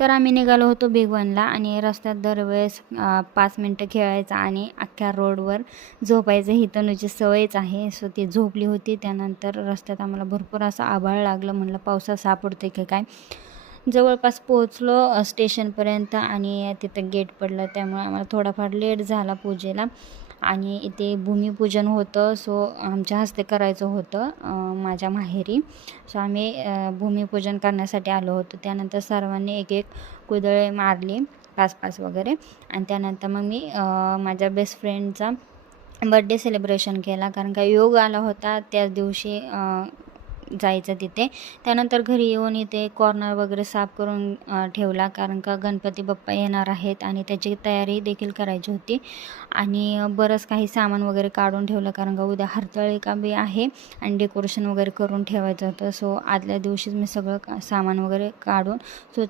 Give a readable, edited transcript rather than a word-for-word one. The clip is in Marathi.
तर आम्ही निघालो होतो भिगवणला आणि रस्त्यात दरवेळेस 5 मिनटं खेळायचं आणि अख्ख्या रोडवर झोपायचं ही तनुची सवयच आहे. सो ती झोपली होती. त्यानंतर रस्त्यात आम्हाला भरपूर असं आभाळ लागलं. म्हणलं पावसात सापडते की काय. जवळपास पोहोचलो स्टेशनपर्यंत आणि तिथं गेट पडलं, त्यामुळे आम्हाला थोडाफार लेट झाला पूजेला. आणि इथे भूमिपूजन होतं, सो आमच्या हस्ते करायचं होतं माझ्या माहेरी. सो आम्ही भूमिपूजन करण्यासाठी आलो होतो. त्यानंतर सर्वांनी एक एक कुदळे मारली 5-5 वगैरे. आणि त्यानंतर मग मी माझ्या बेस्ट फ्रेंडचा बड्डे सेलिब्रेशन केला, कारण का योग आला होता त्याच दिवशी जायचं तिथे. त्यानंतर घरी येऊन इथे कॉर्नर वगैरे साफ करून ठेवला, कारण का गणपती बाप्पा येणार आहेत आणि त्याची तयारी देखील करायची होती. आणि बरंच काही सामान वगैरे काढून ठेवलं, कारण का उद्या हरताळिका बी आहे आणि डेकोरेशन वगैरे करून ठेवायचं होतं. सो आदल्या दिवशीच मी सगळं सामान वगैरे काढून स्वच्छ